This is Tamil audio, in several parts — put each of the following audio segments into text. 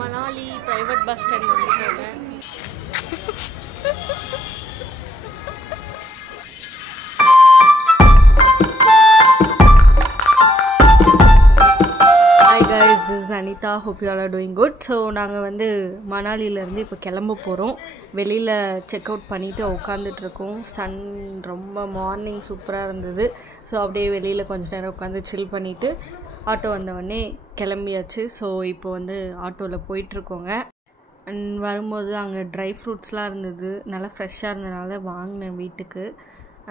மணாலி பிரைவேட் பஸ் ஸ்டாண்ட் வந்துட்டாங்க. Hi guys, this is Anita. Hope you all are doing good. So நாங்கள் வந்து மணாலியிலேருந்து இப்போ கிளம்ப போகிறோம். வெளியில் செக் அவுட் பண்ணிவிட்டு உட்காந்துட்ருக்கோம். சன் ரொம்ப மார்னிங் சூப்பராக இருந்தது. ஸோ அப்படியே வெளியில் கொஞ்ச நேரம் உட்காந்து சில் பண்ணிவிட்டு ஆட்டோ வந்தவொடனே கிளம்பியாச்சு. ஸோ இப்போ வந்து ஆட்டோவில் போயிட்டுருக்கோங்க. அண்ட் வரும்போது அங்கே ட்ரை ஃப்ரூட்ஸ்லாம் இருந்தது, நல்லா ஃப்ரெஷ்ஷாக இருந்ததுனால வாங்கினேன் வீட்டுக்கு.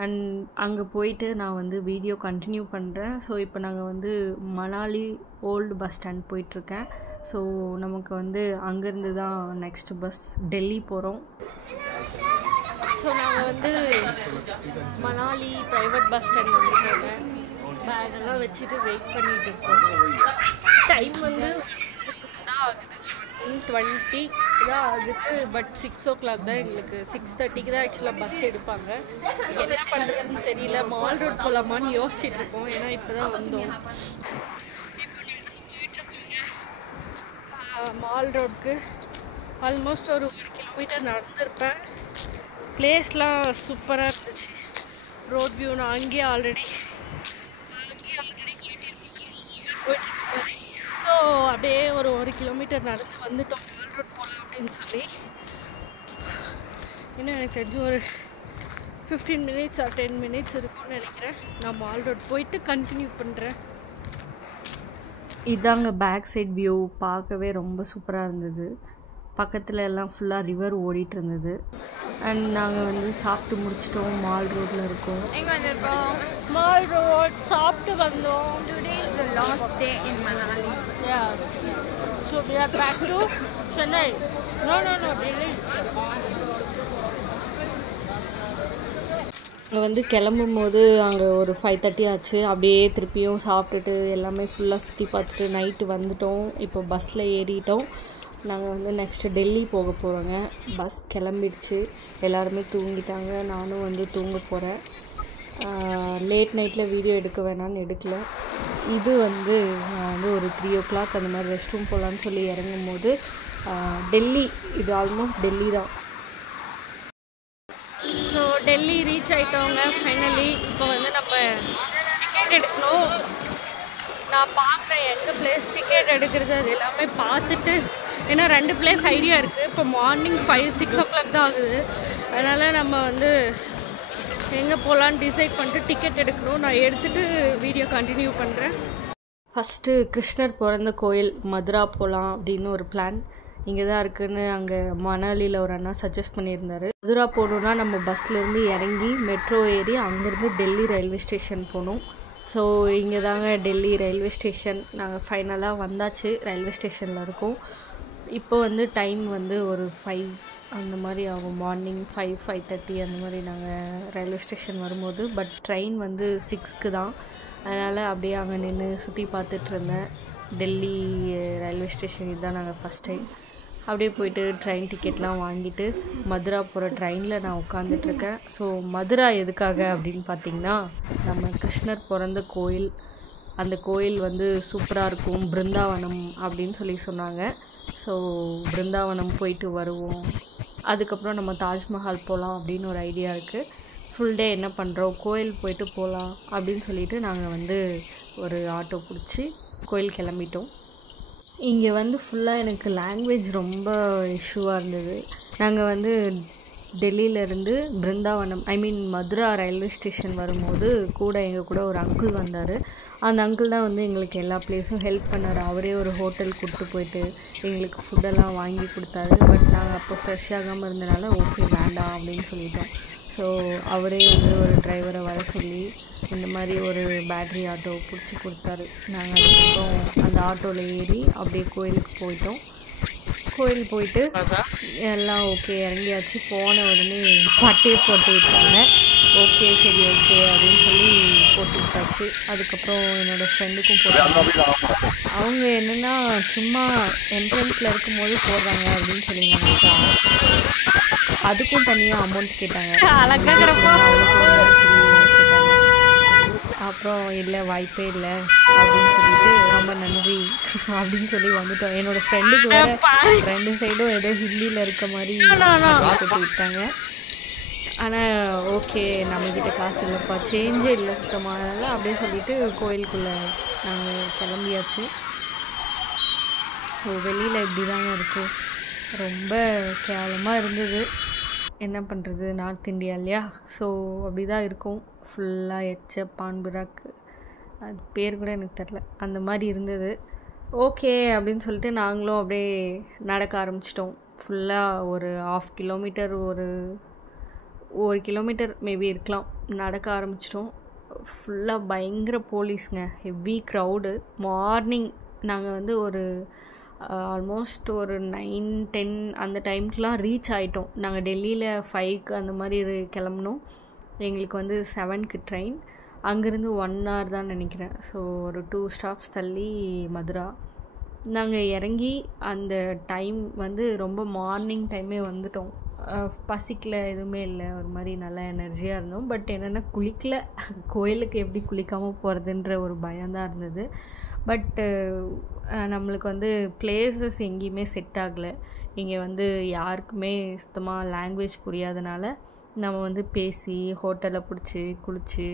அண்ட் அங்கே போயிட்டு நான் வந்து வீடியோ கண்டினியூ பண்ணுறேன். ஸோ இப்போ நாங்கள் வந்து மணாலி ஓல்டு பஸ் ஸ்டாண்ட் போயிட்டுருக்கேன். ஸோ நமக்கு வந்து அங்கேருந்து தான் நெக்ஸ்ட் பஸ் டெல்லி போகிறோம். ஸோ நாங்கள் வந்து மணாலி ப்ரைவேட் பஸ் ஸ்டாண்ட் வந்துட்டோங்க. பேக்கெல்லாம் வச்சுட்டு வெயிட் பண்ணிகிட்டு இருக்கோம். டைம் வந்து தான் ஆகுது, 1:20 தான் ஆகுது. பட் 6 o'clock தான் எங்களுக்கு, 6:30க்கு தான் ஆக்சுவலாக பஸ் எடுப்பாங்க. என்ன பண்ணுறதுன்னு தெரியல. மால் ரோட் போகலாமான்னு யோசிச்சுட்டு இருக்கோம். ஏன்னா இப்போ தான் வந்தோம். இப்போ நடந்து போயிட்டுருக்கோங்க மால் ரோடுக்கு. ஆல்மோஸ்ட் ஒரு 1 கிலோமீட்டர் நடந்திருப்பேன். பிளேஸ்லாம் சூப்பராக இருந்துச்சு. ரோட் வியூ நான் அங்கேயே ஆல்ரெடி போயிட்டு. ஸோ அப்படியே ஒரு 1 கிலோமீட்டர் நடந்து வந்துட்டோம் மால் ரோட் போகலாம் அப்படின்னு சொல்லி. இன்னும் எனக்கு தெரிஞ்சு ஒரு 15 minutes or 10 minutes இருக்கும்னு நினைக்கிறேன். நான் மால் ரோட் போயிட்டு கண்டினியூ பண்ணுறேன். இதாங்க பேக் சைட் வியூ. பார்க்கவே ரொம்ப சூப்பராக இருந்தது. பக்கத்தில் எல்லாம் ஃபுல்லாக ரிவர் ஓடிட்டு இருந்தது. அண்ட் நாங்கள் வந்து சாப்பிட்டு முடிச்சிட்டோம். மால் ரோட்டில் இருக்கோம். எங்கே வந்திருக்கோம்? மால் ரோட் சாப்பிட்டு வந்தோம். Today is the last day in Manali. Yeah. So we are back to Chennai. No, Delhi. அங்கே வந்து கிளம்பும் போது அங்கே ஒரு 5:30 ஆச்சு. அப்படியே திருப்பியும் சாப்பிட்டுட்டு எல்லாமே ஃபுல்லாக சுற்றி பார்த்துட்டு நைட்டு வந்துட்டோம். இப்போ பஸ்ஸில் ஏறிட்டோம். நாங்கள் வந்து நெக்ஸ்ட்டு டெல்லி போக போகிறோங்க. பஸ் கிளம்பிடுச்சு. எல்லாருமே தூங்கிட்டாங்க. நானும் வந்து தூங்க போகிறேன். லேட் நைட்டில் வீடியோ எடுக்க வேணான்னு எடுக்கல. இது வந்து நான் வந்து ஒரு 3 o'clock அந்த மாதிரி ரெஸ்ட் ரூம் போகலான்னு சொல்லி இறங்கும் போது டெல்லி, இது ஆல்மோஸ்ட் டெல்லி தான். ஸோ டெல்லி ரீச் ஆகிட்டோங்க ஃபைனலி. இப்போ வந்து நம்ம டிக்கெட் எடுக்கணும். நான் பார்க்குறேன் எங்கே பிளேஸ் டிக்கெட் எடுக்கிறது அது எல்லாமே பார்த்துட்டு. ஏன்னா 2 பிளேஸ் ஐடியா இருக்குது. இப்போ மார்னிங் 5-6 o'clock தான் ஆகுது. அதனால் நம்ம வந்து எங்கே போகலான்னு டிசைட் பண்ணிட்டு டிக்கெட் எடுக்கணும். நான் எடுத்துகிட்டு வீடியோ கண்டினியூ பண்ணுறேன். ஃபஸ்ட்டு கிருஷ்ணர் பிறந்த கோயில் மதுரா போகலாம் அப்படின்னு ஒரு பிளான். இங்கே தான் இருக்குதுன்னு அங்கே மணாலியில் ஒரு அண்ணா சஜஸ்ட் பண்ணியிருந்தார். மதுரா போகணுன்னா நம்ம பஸ்லேருந்து இறங்கி மெட்ரோ ஏறி அங்கேருந்து டெல்லி ரயில்வே ஸ்டேஷன் போகணும். ஸோ இங்கே தாங்க டெல்லி ரயில்வே ஸ்டேஷன். நாங்கள் ஃபைனலாக வந்தாச்சு, ரயில்வே ஸ்டேஷனில் இருக்கோம். இப்போ வந்து டைம் வந்து ஒரு 5 அந்த மாதிரி ஆகும். மார்னிங் 5-5:30 அந்த மாதிரி நாங்கள் ரயில்வே ஸ்டேஷன் வரும்போது. பட் ட்ரெயின் வந்து 6க்கு தான். அதனால் அப்படியே அங்கே நின்று சுற்றி பார்த்துட்டு இருந்தேன். டெல்லி ரயில்வே ஸ்டேஷன் இதுதான் நாங்கள் ஃபஸ்ட் டைம். அப்படியே போயிட்டு ட்ரெயின் டிக்கெட்லாம் வாங்கிட்டு மதுரா போகிற ட்ரெயினில் நான் உட்காந்துட்ருக்கேன். ஸோ மதுரா எதுக்காக அப்படின்னு பார்த்திங்கன்னா, நம்ம கிருஷ்ணர் பிறந்த கோயில். அந்த கோயில் வந்து சூப்பராக இருக்கும், பிருந்தாவனம் அப்படின்னு சொல்லி சொன்னாங்க. ஸோ பிருந்தாவனம் போயிட்டு வருவோம். அதுக்கப்புறம் நம்ம தாஜ்மஹால் போகலாம் அப்படின்னு ஒரு ஐடியா இருக்குது. ஃபுல் டே என்ன பண்ணுறோம், கோயில் போயிட்டு போகலாம் அப்படின்னு சொல்லிட்டு நாங்கள் வந்து ஒரு ஆட்டோ பிடிச்சி கோயில் கிளம்பிட்டோம். இங்கே வந்து ஃபுல்லாக எனக்கு லாங்குவேஜ் ரொம்ப இஷ்யூவாக இருந்தது. நாங்கள் வந்து டெல்லியிலேருந்து பிருந்தாவனம் மதுரா ரயில்வே ஸ்டேஷன் வரும்போது எங்கள் கூட ஒரு அங்கிள் வந்தார். அந்த அங்கிள் தான் வந்து எங்களுக்கு எல்லா பிளேஸும் ஹெல்ப் பண்ணார். அவரே ஒரு ஹோட்டல் கூப்பிட்டு போயிட்டு எங்களுக்கு ஃபுட்டெல்லாம் வாங்கி கொடுத்தாரு. பட் நாங்கள் அப்போ ஃப்ரெஷ் ஆகாமல் இருந்தனால ஓகே வேண்டாம் அப்படின்னு சொல்லிட்டோம். ஸோ அவரே வந்து ஒரு டிரைவரை வர சொல்லி இந்த மாதிரி ஒரு பேட்ரி ஆட்டோ பிடிச்சி கொடுத்தாரு. நாங்கள் அதுக்கப்புறம் அந்த ஆட்டோவில் ஏறி அப்படியே கோயிலுக்கு போயிட்டோம். கோயில் போயிட்டு எல்லாம் ஓகே இறங்கியாச்சு. போன உடனே பட்டையை போட்டு விட்டாங்க. ஓகே சரி ஓகே அப்படின்னு சொல்லி போட்டு விட்டாச்சு. அதுக்கப்புறம் என்னோடய ஃப்ரெண்டுக்கும் போட்டாங்க. அவங்க என்னென்னா சும்மா என்ட்ரன்ஸில் இருக்கும்போது போடுறாங்க அப்படின்னு சொல்லி நினச்சா அதுக்கும் தனியாக அமௌண்ட் கேட்டாங்க. அப்புறம் இல்லை வாய்ப்பே இல்லை அப்படின்னு சொல்லிட்டு ரொம்ப நன்றி அப்படின்னு சொல்லி வந்துட்டோம். என்னோடய ஃப்ரெண்டுக்கு வேறு 2 சைடும் ஏதோ ஹிந்தியில் இருக்க மாதிரி போட்டு விட்டாங்க. ஆனால் ஓகே, நம்மக்கிட்ட காசு இல்லைப்பா, சேஞ்சே இல்லை சுத்தமானதால அப்படியே சொல்லிவிட்டு கோயிலுக்குள்ளே நாங்கள் கிளம்பியாச்சு. ஸோ வெளியில் இப்படி தாங்க இருக்குது, ரொம்ப கேவலமாக இருந்தது. என்ன பண்ணுறது, நார்த் இந்தியா இல்லையா, ஸோ அப்படி தான் இருக்கும். ஃபுல்லாக பான்புராக்கு, அது பேர் கூட எனக்கு தெரில, அந்த மாதிரி இருந்தது. ஓகே அப்படின்னு சொல்லிட்டு நாங்களும் அப்படியே நடக்க ஆரம்பிச்சிட்டோம். ஃபுல்லாக ஒரு 1/2 கிலோமீட்டர், ஒரு கிலோமீட்டர் மேபி இருக்கலாம், நடக்க ஆரம்பிச்சிட்டோம். ஃபுல்லாக பயங்கர போலீஸுங்க, ஹெவி க்ரௌடு. மார்னிங் நாங்கள் வந்து ஒரு ஆல்மோஸ்ட் ஒரு 9-10 அந்த டைமுக்கெலாம் ரீச் ஆகிட்டோம். நாங்கள் டெல்லியில் 5க்கு அந்த மாதிரி கிளம்புனோம். எங்களுக்கு வந்து 7க்கு ட்ரெயின். அங்கேருந்து 1 hour தான் நினைக்கிறேன். ஸோ ஒரு 2 stops தள்ளி மதுரா. நாங்கள் இறங்கி அந்த டைம் வந்து ரொம்ப மார்னிங் டைமே வந்துட்டோம். பசிக்கல, எதுவுமே இல்லை, ஒரு மாதிரி நல்லா எனர்ஜியாக இருந்தோம். பட் என்னென்னா குளிக்கல, கோயிலுக்கு எப்படி குளிக்காமல் போகிறதுன்ற ஒரு பயம்தான் இருந்தது. பட்டு நம்மளுக்கு வந்து பிளேசஸ் எங்கேயுமே செட் ஆகலை. இங்கே வந்து யாருக்குமே சுத்தமாக லாங்குவேஜ் புரியாதனால நம்ம வந்து பேசி ஹோட்டலில் பிடிச்சி குளித்து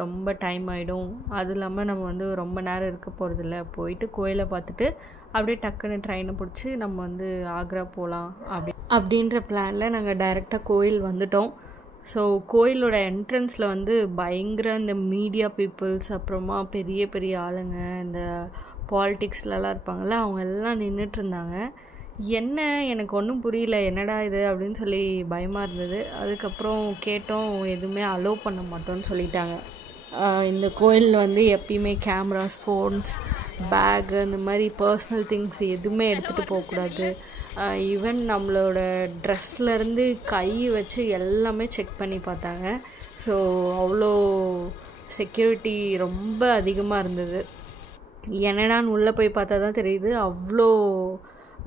ரொம்ப டைம் ஆகிடும். அதுவும் இல்லாமல் நம்ம வந்து ரொம்ப நேரம் இருக்க போகிறதில்ல, போயிட்டு கோயிலை பார்த்துட்டு அப்படியே டக்குன்னு ட்ரெயினை பிடிச்சி நம்ம வந்து ஆக்ரா போகலாம் அப்படின்ற பிளானில் நாங்கள் டைரெக்டாக கோயில் வந்துட்டோம். ஸோ கோயிலோட என்ட்ரன்ஸில் வந்து பயங்கர இந்த மீடியா பீப்புள்ஸ், அப்புறமா பெரிய பெரிய ஆளுங்க, இந்த பாலிட்டிக்ஸ்லலாம் இருப்பாங்கள்ல, அவங்க எல்லாம் நின்றுட்டுருந்தாங்க. என்ன எனக்கு ஒன்றும் புரியல, என்னடா இது அப்படின்னு சொல்லி பயமாக இருந்தது. அதுக்கப்புறம் கேட்டோம், எதுவுமே அலோவ் பண்ண மாட்டோம்னு சொல்லிட்டாங்க. இந்த கோயிலில் வந்து எப்பயுமே கேமராஸ், ஃபோன்ஸ், பேகு, இந்த மாதிரி பர்சனல் திங்ஸ் எதுவுமே எடுத்துகிட்டு போகக்கூடாது. ஈவன் நம்மளோட ட்ரெஸ்லேருந்து கை வச்சு எல்லாமே செக் பண்ணி பார்த்தாங்க. ஸோ அவ்வளோ செக்யூரிட்டி ரொம்ப அதிகமாக இருந்தது. என்னடான்னு உள்ளே போய் பார்த்தா தான் தெரியுது, அவ்வளோ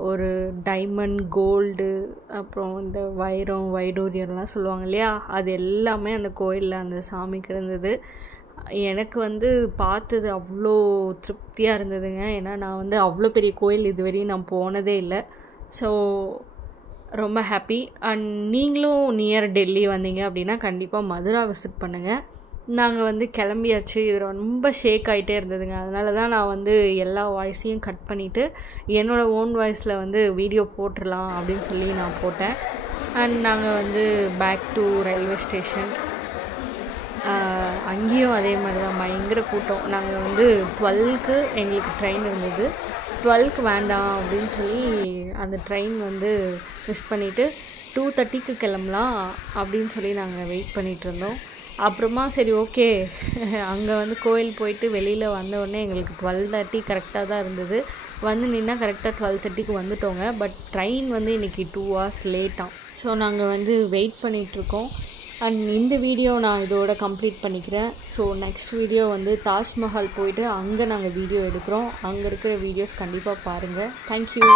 ஒரு டைமண்ட், கோல்டு, அப்புறம் இந்த வைரம், வைடூரியம்லாம் சொல்லுவாங்க இல்லையா, அது எல்லாமே அந்த கோயிலில் அந்த சாமிக்கு இருந்தது. எனக்கு வந்து பார்த்தது அவ்வளோ திருப்தியாக இருந்ததுங்க. ஏன்னா நான் வந்து அவ்வளோ பெரிய கோயில் இதுவரையும் நான் போனதே இல்லை. ஸோ ரொம்ப ஹாப்பி. அண்ட் நீங்களும் நியர் டெல்லி வந்தீங்க அப்படின்னா கண்டிப்பாக மதுரா விசிட் பண்ணுங்கள். நாங்கள் வந்து கிளம்பியாச்சு. இது ரொம்ப ஷேக் ஆகிட்டே இருந்ததுங்க. அதனால தான் நான் வந்து எல்லா வாய்ஸையும் கட் பண்ணிவிட்டு என்னோடய ஓன் வாய்ஸில் வந்து வீடியோ போட்டுடலாம் அப்படின்னு சொல்லி நான் போட்டேன். அண்ட் நாங்கள் வந்து பேக் டு ரயில்வே ஸ்டேஷன். அங்கேயும் அதே மாதிரி தான் பயங்கர கூட்டம். நாங்கள் வந்து 12க்கு எங்களுக்கு ட்ரெயின் இருந்தது. 12க்கு வேண்டாம் அப்படின்னு சொல்லி அந்த ட்ரெயின் வந்து மிஸ் பண்ணிவிட்டு 2:30க்கு கிளம்பலாம் அப்படின்னு சொல்லி நாங்கள் வெயிட் பண்ணிகிட்டு இருந்தோம். அப்புறமா சரி ஓகே, அங்கே வந்து கோயில் போயிட்டு வெளியில் வந்தோடனே எங்களுக்கு 12:30 கரெக்டாக தான் இருந்தது. வந்து நின்னா கரெக்டாக 12:30க்கு வந்துட்டோங்க. பட் ட்ரெயின் வந்து இன்றைக்கி 2 hours லேட்டாக. ஸோ நாங்கள் வந்து வெயிட் பண்ணிகிட்ருக்கோம். அண்ட் இந்த வீடியோ நான் இதோட கம்ப்ளீட் பண்ணிக்கிறேன். ஸோ நெக்ஸ்ட் வீடியோ வந்து தாஜ்மஹால் போயிட்டு அங்கே நாங்கள் வீடியோ எடுக்கிறோம். அங்கே இருக்கிற வீடியோஸ் கண்டிப்பாக பாருங்கள். தேங்க்யூ.